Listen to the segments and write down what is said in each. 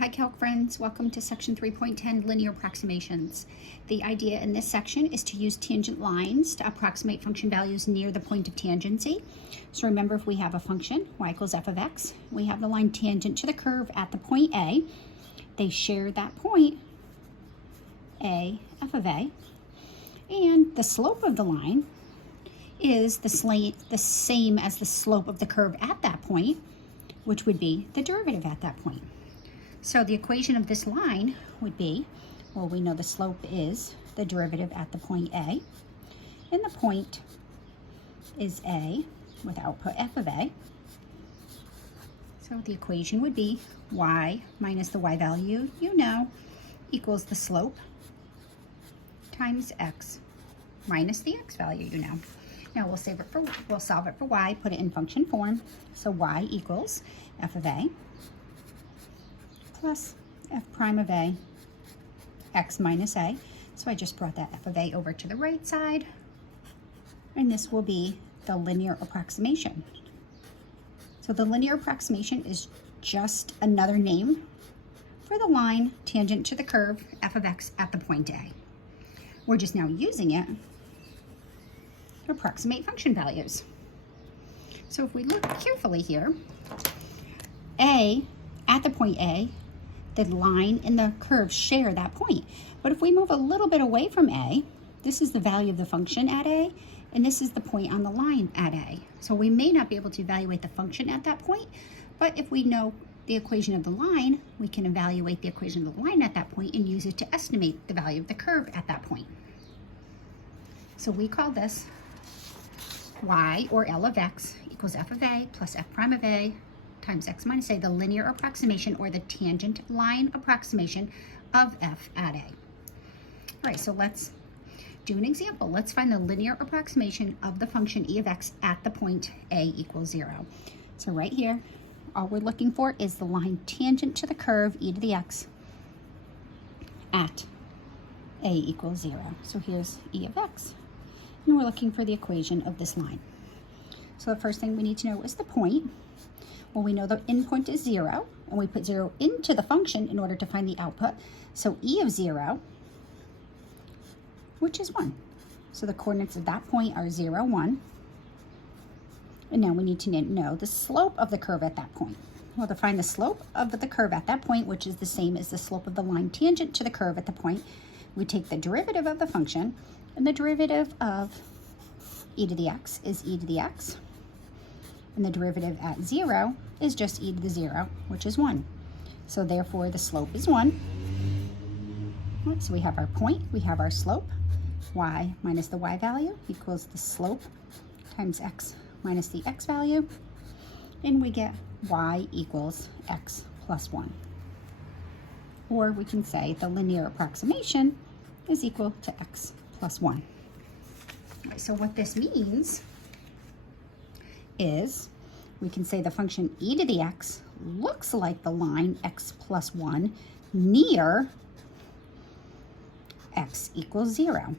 Hi Calc friends, welcome to section 3.10 Linear Approximations. The idea in this section is to use tangent lines to approximate function values near the point of tangency. So remember, if we have a function, y equals f of x, we have the line tangent to the curve at the point A. They share that point, A, f of A, and the slope of the line is the same as the slope of the curve at that point, which would be the derivative at that point. So the equation of this line would be, well, we know the slope is the derivative at the point A, and the point is A with output f of A. So the equation would be y minus the y value you know equals the slope times x minus the x value you know. Now we'll solve it for y, put it in function form. So y equals f of A plus f prime of A, x minus A. So I just brought that f of A over to the right side, and this will be the linear approximation. So the linear approximation is just another name for the line tangent to the curve f of x at the point A. We're just now using it to approximate function values. So if we look carefully here, A, at the point A, the line and the curve share that point. But if we move a little bit away from A, this is the value of the function at A, and this is the point on the line at A. So we may not be able to evaluate the function at that point, but if we know the equation of the line, we can evaluate the equation of the line at that point and use it to estimate the value of the curve at that point. So we call this y, or L of x, equals f of A plus f prime of A times x minus A, the linear approximation or the tangent line approximation of f at A. All right, so let's do an example. Let's find the linear approximation of the function e of x at the point A equals 0. So right here, all we're looking for is the line tangent to the curve e to the x at A equals 0. So here's e of x, and we're looking for the equation of this line. So the first thing we need to know is the point. Well, we know the endpoint is 0, and we put 0 into the function in order to find the output. So e of 0, which is 1. So the coordinates of that point are 0, 1. And now we need to know the slope of the curve at that point. Well, to find the slope of the curve at that point, which is the same as the slope of the line tangent to the curve at the point, we take the derivative of the function, and the derivative of e to the x is e to the x. And the derivative at 0 is just e to the 0, which is 1. So therefore, the slope is 1. Right, so we have our point, we have our slope. Y minus the y value equals the slope times x minus the x value. And we get y equals x plus 1. Or we can say the linear approximation is equal to x plus 1. All right, so what this means is we can say the function e to the x looks like the line x plus 1 near x equals 0.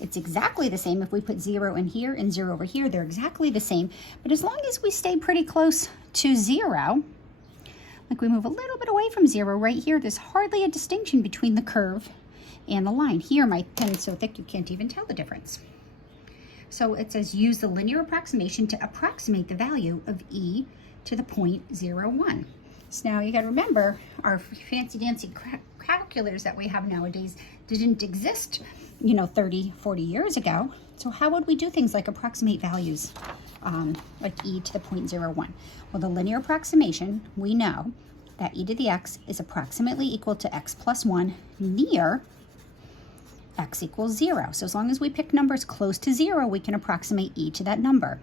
It's exactly the same if we put 0 in here and 0 over here. They're exactly the same. But as long as we stay pretty close to 0, like we move a little bit away from 0 right here, there's hardly a distinction between the curve and the line. Here, my pen is so thick you can't even tell the difference. So it says use the linear approximation to approximate the value of e to the point 0, 1. So now you got to remember, our fancy-dancy calculators that we have nowadays didn't exist, 30, 40 years ago. So how would we do things like approximate values, like e to the point 0, 1? Well, the linear approximation, we know that e to the x is approximately equal to x plus 1 near x equals 0. So as long as we pick numbers close to 0, we can approximate e to that number.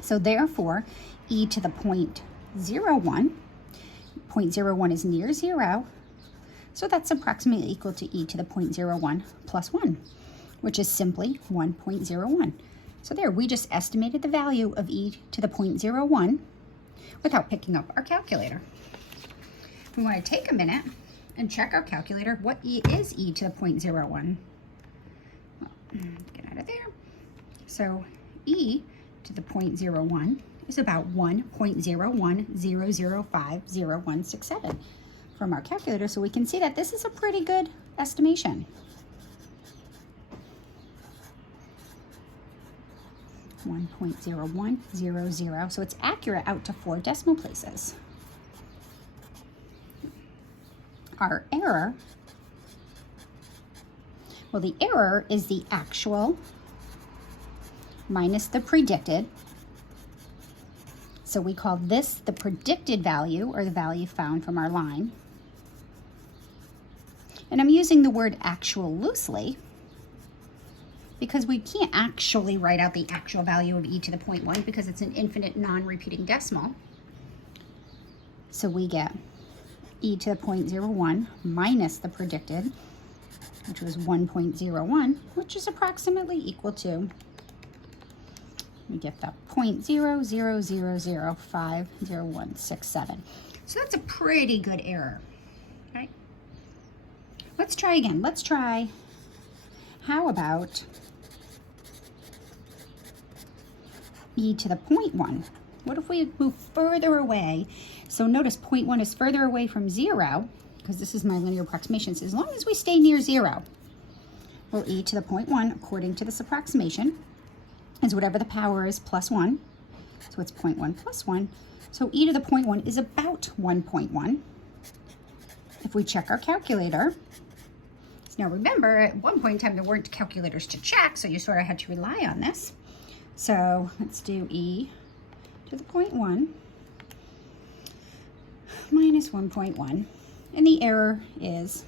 So therefore, e to the point 0, 1, point 0, 1 is near 0, so that's approximately equal to e to the point 0, 1 plus 1, which is simply 1.01. So there, we just estimated the value of e to the point 0, 1 without picking up our calculator. We want to take a minute and check our calculator. What is e to the point 0, 1? Well, get out of there. So e to the point 0, 1 is about 1.0100500167 from our calculator. So we can see that this is a pretty good estimation. 1.0100, so it's accurate out to 4 decimal places. Our error, well, the error is the actual minus the predicted. So we call this the predicted value, or the value found from our line. And I'm using the word actual loosely because we can't actually write out the actual value of e to the 0.1 because it's an infinite non-repeating decimal. So we get e to the 0.01 minus the predicted, which was 1.01, which is approximately equal to, we get the 0.0000500167. So that's a pretty good error, right? Let's try again. Let's try, how about e to the 0.1? What if we move further away? So notice 0.1 is further away from 0, because this is my linear approximation. So as long as we stay near 0, well, e to the 0.1, according to this approximation, is whatever the power is plus 1. So it's 0.1 plus 1. So e to the 0.1 is about 1.1. If we check our calculator, now remember, at one point in time, there weren't calculators to check, so you sort of had to rely on this. So let's do e to the 0.1 minus 1.1. And the error is,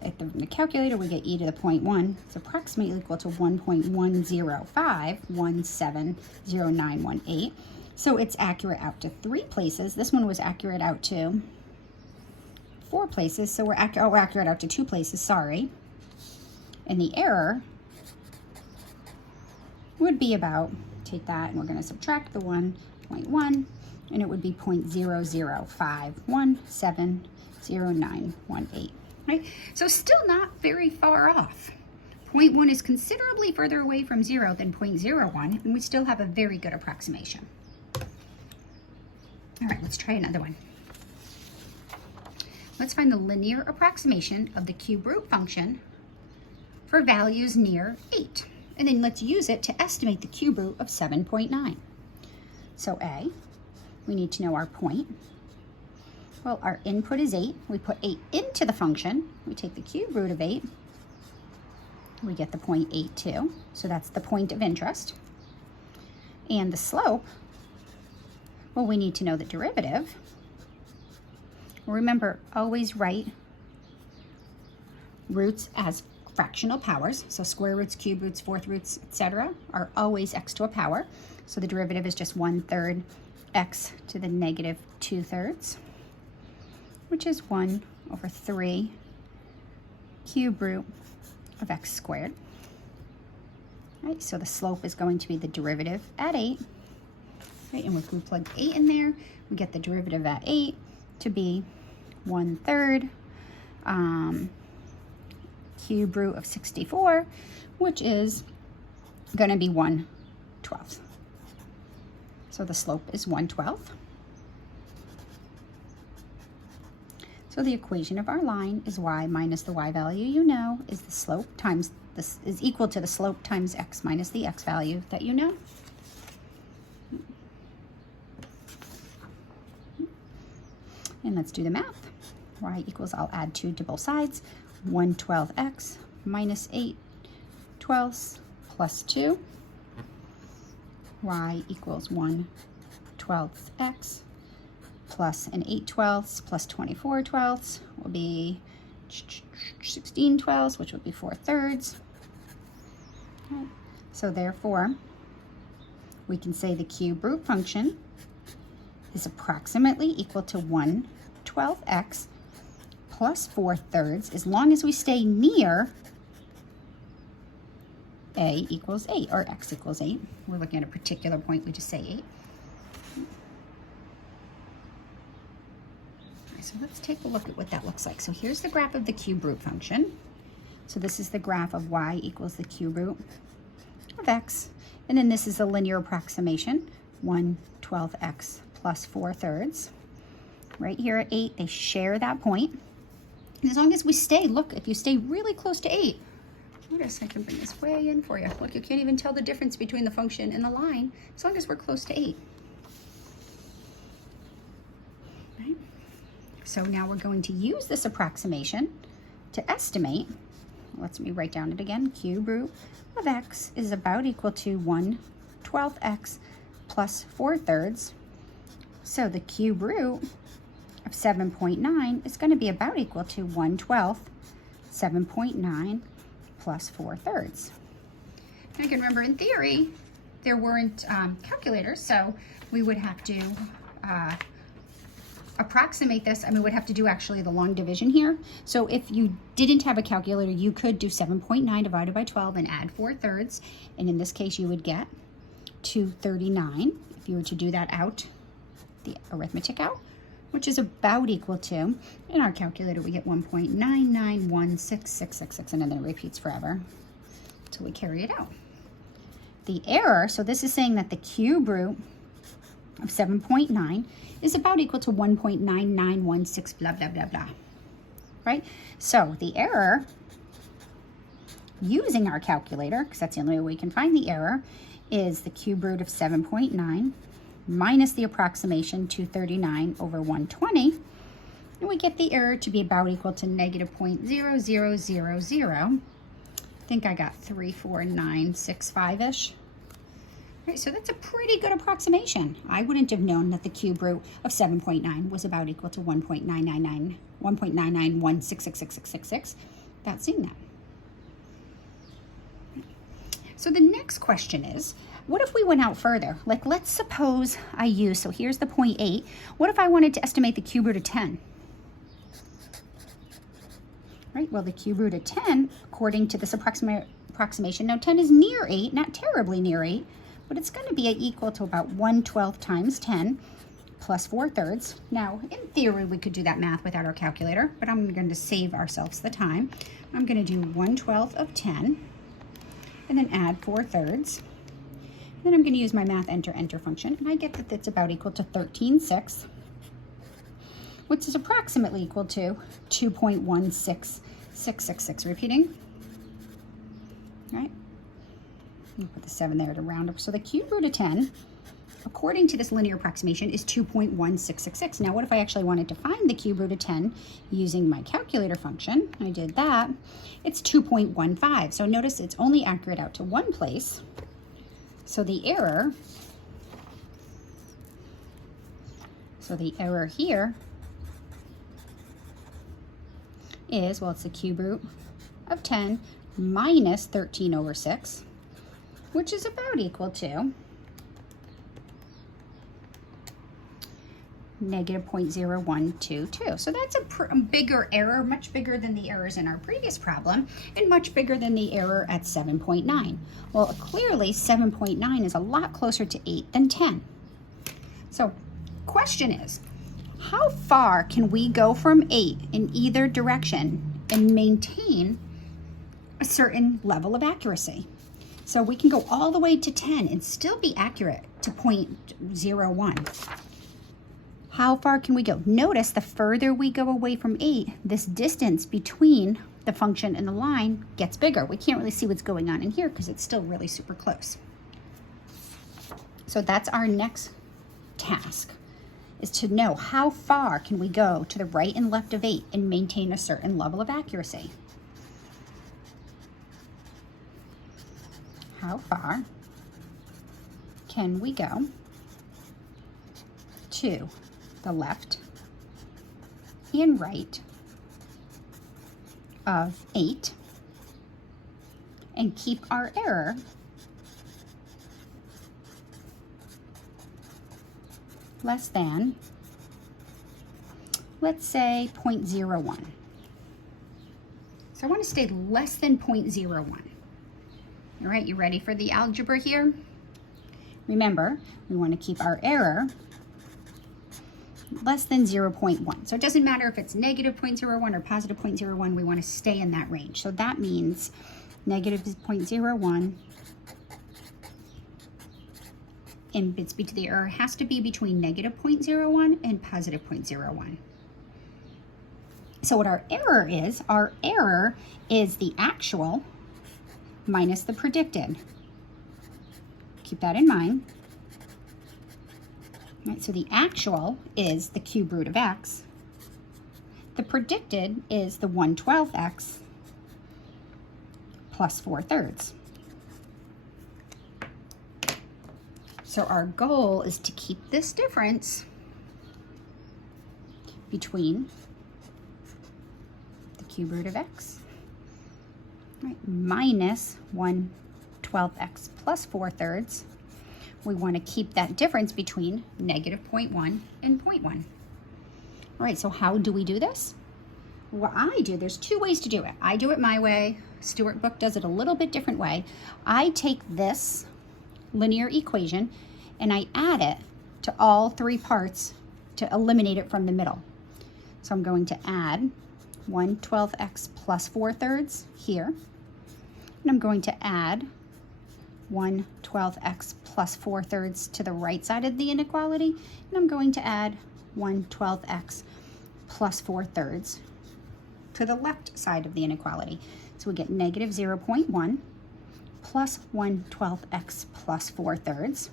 at the calculator, we get e to the 0.1. It's approximately equal to 1.105170918. So it's accurate out to 3 places. This one was accurate out to 4 places. So we're accurate out to 2 places, sorry. And the error would be about, take that and we're going to subtract the 1.1, and it would be 0.0051700918. Right? So still not very far off. 0.1 is considerably further away from 0 than 0.01, and we still have a very good approximation. All right, let's try another one. Let's find the linear approximation of the cube root function for values near 8. And then let's use it to estimate the cube root of 7.9. So A, we need to know our point. Well, our input is 8. We put 8 into the function. We take the cube root of 8. We get the 0.82. So that's the point of interest. And the slope, well, we need to know the derivative. Remember, always write roots as fractional powers. So square roots, cube roots, fourth roots, etc. are always x to a power. So the derivative is just 1/3 x to the negative 2/3, which is 1/3 cube root of x squared. Right, so the slope is going to be the derivative at 8. Right, and if we plug 8 in there, we get the derivative at 8 to be 1/3 cube root of 64, which is going to be 1/12. So the slope is 1/12. So the equation of our line is y minus the y value you know is the slope times this is equal to the slope times x minus the x value that you know. And let's do the math. Y equals, I'll add 2 to both sides, 1/12x minus 8/12 plus 2. Y equals 1/12x plus an 8/12 plus 24/12 will be 16/12, which would be 4/3. Okay. So therefore, we can say the cube root function is approximately equal to 1/12x plus 4/3, as long as we stay near a equals 8 or x equals 8. We're looking at a particular point, we just say 8. Okay, so let's take a look at what that looks like. So here's the graph of the cube root function. So this is the graph of y equals the cube root of x, And then this is a linear approximation, 1/12x plus 4/3. Right here at 8, they share that point. And as long as we stay, look, if you stay really close to 8, notice I can bring this way in for you. Look, you can't even tell the difference between the function and the line as long as we're close to 8. Right? So now we're going to use this approximation to estimate. Let me write down it again. Cube root of x is about equal to 1/12x plus 4/3. So the cube root of 7.9 is going to be about equal to 1/12, 7.9 plus 4/3. And I can remember in theory, there weren't calculators, so we would have to approximate this. I mean, we'd have to do actually the long division here. So if you didn't have a calculator, you could do 7.9 divided by 12 and add 4/3. And in this case, you would get 239 if you were to do that out, the arithmetic out, which is about equal to, in our calculator, we get 1.9916666, and then it repeats forever until we carry it out. The error, so this is saying that the cube root of 7.9 is about equal to 1.9916 blah, blah, blah, blah, right? So the error, using our calculator, because that's the only way we can find the error, is the cube root of 7.9 minus the approximation 239 over 120, and we get the error to be about equal to negative 0.0000. I think I got 34965-ish. Right, so that's a pretty good approximation. I wouldn't have known that the cube root of 7.9 was about equal to 1.991666666 without seeing that. So the next question is, what if we went out further? Like, let's suppose I use, so here's the 0.8. What if I wanted to estimate the cube root of 10? Right, well, the cube root of 10, according to this approximation, now 10 is near 8, not terribly near 8, but it's going to be equal to about 1/12 times 10 plus 4/3. Now, in theory, we could do that math without our calculator, but I'm going to save ourselves the time. I'm going to do 1/12 of 10, and then add 4/3. Then I'm going to use my math enter function, and I get that it's about equal to 13/6, which is approximately equal to 2.16666. Repeating, right? I'll put the 7 there to round up. So the cube root of 10, according to this linear approximation, is 2.1666. Now, what if I actually wanted to find the cube root of 10 using my calculator function? I did that. It's 2.15. So notice it's only accurate out to one place. So the error here is, well, it's the cube root of 10 minus 13 over 6, which is about equal to negative 0.0122. So that's a bigger error, much bigger than the errors in our previous problem, and much bigger than the error at 7.9. Well, clearly 7.9 is a lot closer to 8 than 10. So question is, how far can we go from 8 in either direction and maintain a certain level of accuracy? So we can go all the way to 10 and still be accurate to 0.01. How far can we go? Notice the further we go away from 8, this distance between the function and the line gets bigger. We can't really see what's going on in here because it's still really super close. So that's our next task, is to know how far can we go to the right and left of 8 and maintain a certain level of accuracy. How far can we go to the left and right of 8 and keep our error less than, let's say, 0.01. So I want to stay less than 0.01. All right, you ready for the algebra here? Remember, we want to keep our error less than 0.1. So it doesn't matter if it's negative 0.01 or positive 0.01, we want to stay in that range. So that means negative 0.01 and the error has to be between negative 0.01 and positive 0.01. So what our error is the actual minus the predicted. Keep that in mind. All right, so the actual is the cube root of x. The predicted is the 1/12x plus 4/3. So our goal is to keep this difference between the cube root of x, right, minus 1/12x plus 4/3. We want to keep that difference between negative 0.1 and 0.1. All right, so how do we do this? What I do, there's two ways to do it. I do it my way. Stewart Book does it a little bit different way. I take this linear equation and I add it to all three parts to eliminate it from the middle. So I'm going to add 1/12x plus 4/3 here. And I'm going to add 1/12x plus 4/3 to the right side of the inequality. And I'm going to add 1/12x plus 4/3 to the left side of the inequality. So we get negative 0.1 plus 1/12x plus 4/3.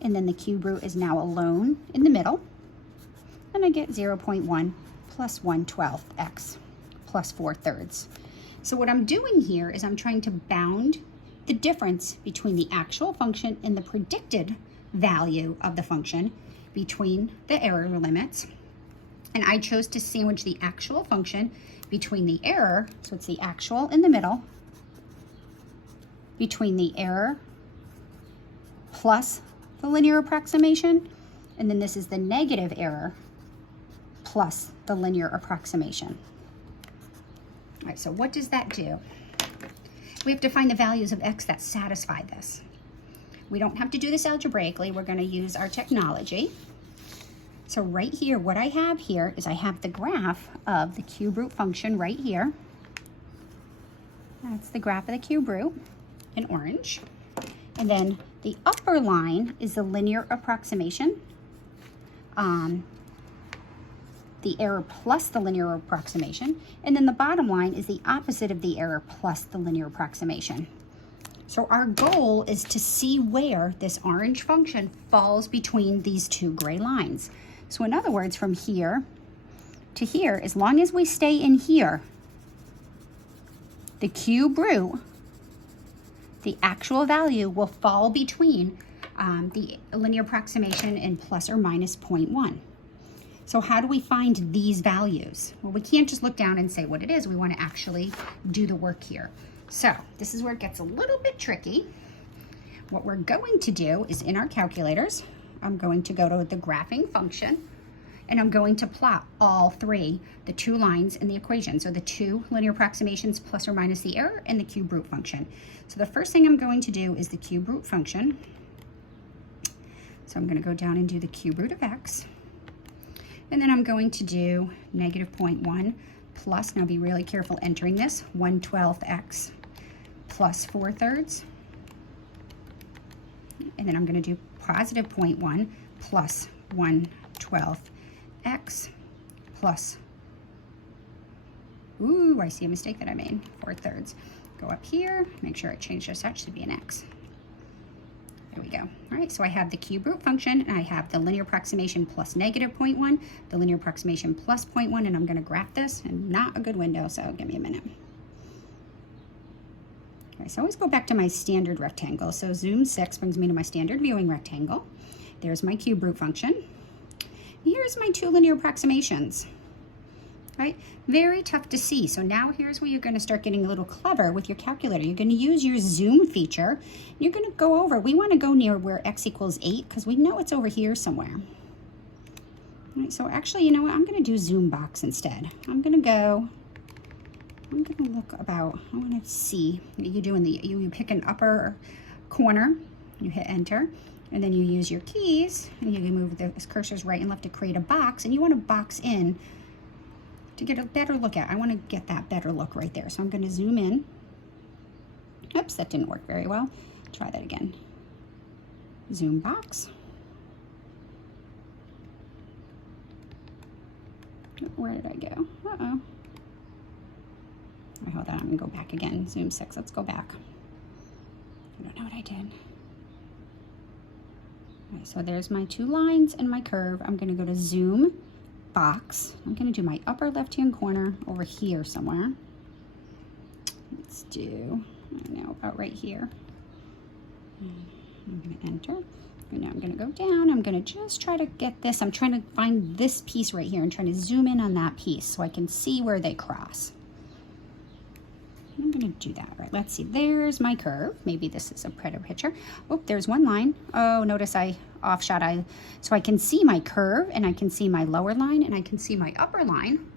And then the cube root is now alone in the middle. And I get 0.1 plus 1/12x plus 4/3. So what I'm doing here is I'm trying to bound the difference between the actual function and the predicted value of the function between the error limits. And I chose to sandwich the actual function between the error, so it's the actual in the middle, between the error plus the linear approximation, and then this is the negative error plus the linear approximation. All right, so what does that do? We have to find the values of x that satisfy this. We don't have to do this algebraically. We're going to use our technology. So right here, what I have here is I have the graph of the cube root function right here. That's the graph of the cube root in orange. And then the upper line is the linear approximation. The error plus the linear approximation. And then the bottom line is the opposite of the error plus the linear approximation. So our goal is to see where this orange function falls between these two gray lines. So in other words, from here to here, as long as we stay in here, the cube root, the actual value will fall between the linear approximation and plus or minus 0.1. So how do we find these values? Well, we can't just look down and say what it is. We want to actually do the work here. So this is where it gets a little bit tricky. What we're going to do is in our calculators, I'm going to go to the graphing function and I'm going to plot all three, the two lines in the equation. So the two linear approximations plus or minus the error and the cube root function. So the first thing I'm going to do is the cube root function. So I'm going to go down and do the cube root of x. And then I'm going to do negative 0.1 plus, now be really careful entering this, 1/12x plus 4/3. And then I'm going to do positive 0.1 plus 1/12x plus, ooh, I see a mistake that I made, 4/3. Go up here, make sure I change this, that should be an x. There we go. All right, so I have the cube root function, and I have the linear approximation plus negative 0.1, the linear approximation plus 0.1, and I'm going to graph this, and not a good window, so give me a minute. All right, so I always go back to my standard rectangle. So zoom 6 brings me to my standard viewing rectangle. There's my cube root function. Here's my two linear approximations. Right? Very tough to see. So now here's where you're going to start getting a little clever with your calculator. You're going to use your zoom feature. You're going to go over. We want to go near where x equals 8 because we know it's over here somewhere. All right, so actually, you know what? I'm going to do zoom box instead. I'm going to look about, I want to see. You pick an upper corner, you hit enter, and then you use your keys, and you can move the cursors right and left to create a box, and you want to box in to get a better look at. I want to get that better look right there. So I'm going to zoom in. Oops, that didn't work very well. Try that again. zoom box. Where did I go? Uh-oh. All right, hold on, I'm gonna go back again. Zoom 6, let's go back. I don't know what I did. All right, so there's my 2 lines and my curve. I'm gonna go to zoom box. I'm gonna do my upper left-hand corner over here somewhere. Let's do, I don't know, about right here. I'm gonna enter. And now I'm gonna go down. I'm gonna just try to get this. I'm trying to find this piece right here and trying to zoom in on that piece so I can see where they cross. I'm gonna do that. All right, let's see. There's my curve. Maybe this is a better picture. Oh, there's one line. Oh, notice I offshot. So I can see my curve and I can see my lower line and I can see my upper line.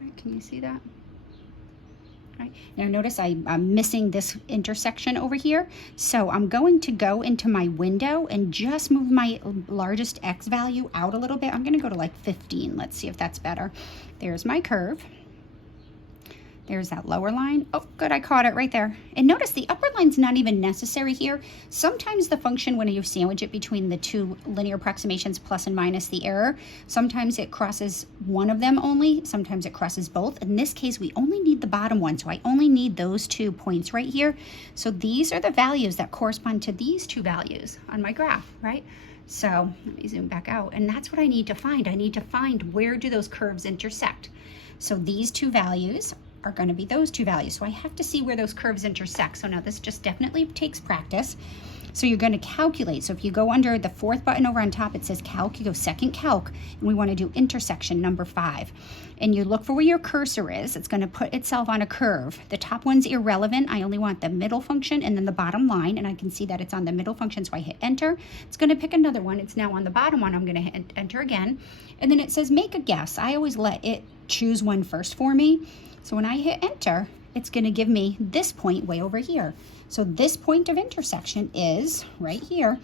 All right, can you see that? Right. Now notice I'm missing this intersection over here. So I'm going to go into my window and just move my largest X value out a little bit. I'm going to go to like 15. Let's see if that's better. There's my curve. There's that lower line. Oh, good, I caught it right there. And notice the upper line's not even necessary here. Sometimes the function, when you sandwich it between the 2 linear approximations, plus and minus the error, sometimes it crosses one of them only, sometimes it crosses both. In this case, we only need the bottom one, so I only need those 2 points right here. So these are the values that correspond to these 2 values on my graph, right? So let me zoom back out, and that's what I need to find. I need to find where do those curves intersect. So these 2 values are going to be those 2 values. So I have to see where those curves intersect. So now this just definitely takes practice. So you're going to calculate. So if you go under the 4th button over on top, it says calc, you go second calc, and we want to do intersection number 5. And you look for where your cursor is. It's going to put itself on a curve. The top one's irrelevant. I only want the middle function and then the bottom line, and I can see that it's on the middle function, so I hit enter. It's going to pick another one. It's now on the bottom one. I'm going to hit enter again. And then it says make a guess. I always let it choose one first for me. So when I hit enter, it's going to give me this point way over here. So this point of intersection is right here,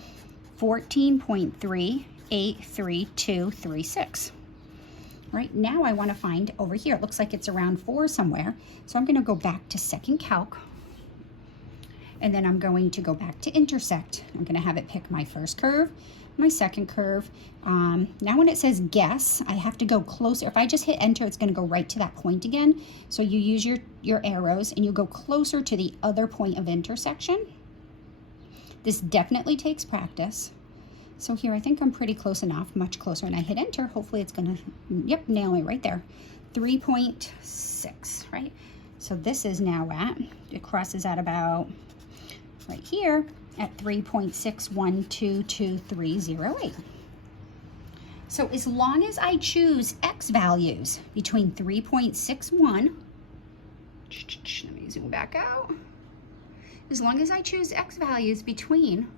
14.383236. Right now I want to find over here. It looks like it's around 4 somewhere. So I'm going to go back to second calc. And then I'm going to go back to intersect. I'm going to have it pick my first curve, my second curve. Now when it says guess, I have to go closer. If I just hit enter, it's going to go right to that point again. So you use your arrows and you go closer to the other point of intersection. This definitely takes practice. So here, I think I'm pretty close enough, much closer. And I hit enter, hopefully it's going to, yep, nail me right there. 3.6, right? So this is now at, it crosses at about right here at 3.61222308. So as long as I choose X values between 3.61, let me zoom back out. As long as I choose X values between